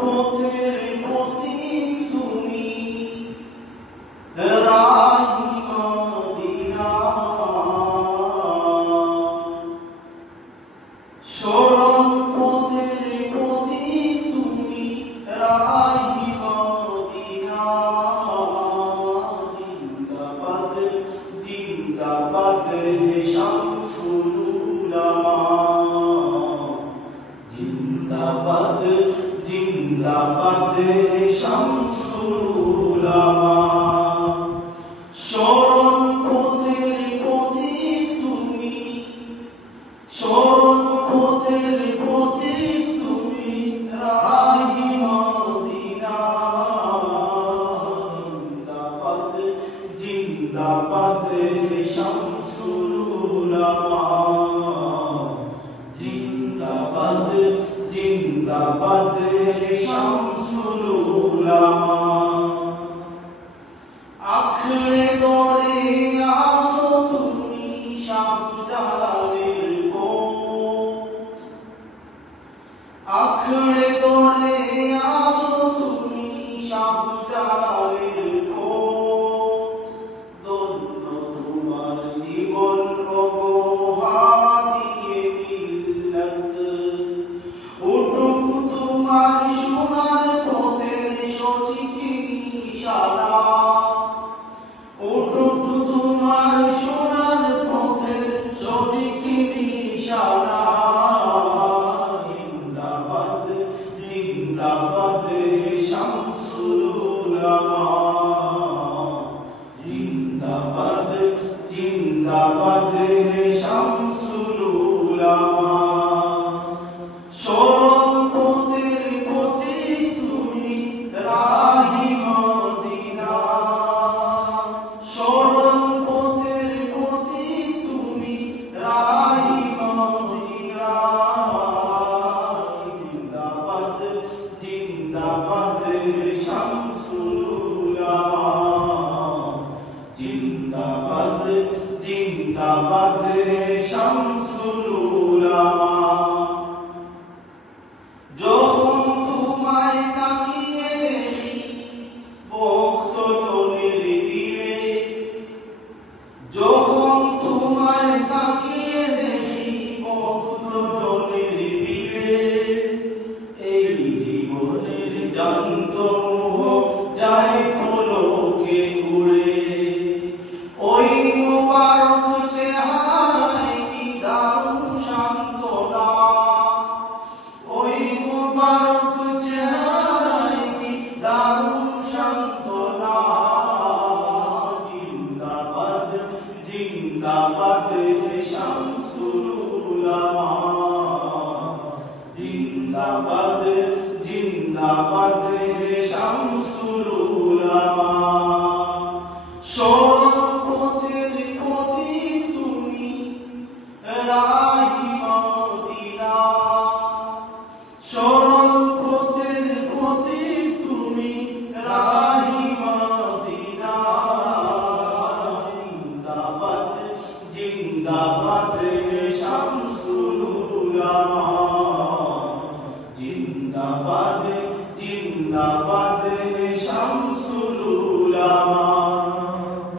পথের পথিক তুমি, রাহি মদিনা। সরল পথের পথিক তুমি, রাহি মদিনা। জিন্দাবাদ জিন্দাবাদ হে শামসুল উলামা। জিন্দাবাদ জিন্দাবাদ হে শামসুল উলামা। সরল পথের পথিক তুমি, সরল পথের পথিক তুমি, রাহি মদিনা। জিন্দাবাদ জিন্দাবাদ হে শামসুল উলামা। জিন্দাবাদ জিন্দাবাদ হে শামসুল উলামা। আখড়ে দরে আসো তুমি, শাহজালালের কোট। আখড়ে দরে আসো তুমি, শাহজালালের কোট। ধন্য তোমার জীবন ওগো হাদিয়ে মিল্লাত। উঠুক তোমার সোনার পথের সঠিক নিশানা। উঠুক তোমার সোনার পথের সঠিক নিশানা। জিন্দাবাদ জিন্দাবাদ হে শামসুল উলামা। জিন্দাবাদ জিন্দাবাদ হে শামসুল উলামা। সরল পথের পথিক তুমি, রাহি মদিনা। সরল পথের পথিক তুমি, রাহি মদিনা। জিন্দাবাদ জিন্দাবাদ হে শামসুল উলামা। জিন্দাবাদ জিন্দাবাদ হে শামসুল উলামা। যখন তোমায় তাকিয়ে দেখি ভক্তজনের ভিড়ে। যখন তোমায় তাকিয়ে দেখি ভক্তজনের ভিড়ে। এই জীবনের জান্ত মোহ যায় পলকে উড়ে। ওই মুবারক চেহারায় কি দারুণ সান্ত্বনা। ওই মুবারক চেহারায় কি দারুণ সান্ত্বনা। জিন্দাবাদ জিন্দাবাদ হে শামসুল উলামা। জিন্দাবাদ জিন্দাবাদ হে শামসুল উলামা। সরল পথের পথিক তুমি, রাহি মদিনা। সরল পথের পথিক তুমি, রাহি মদিনা। জিন্দাবাদ জিন্দাবাদ হে শামসুল উলামা।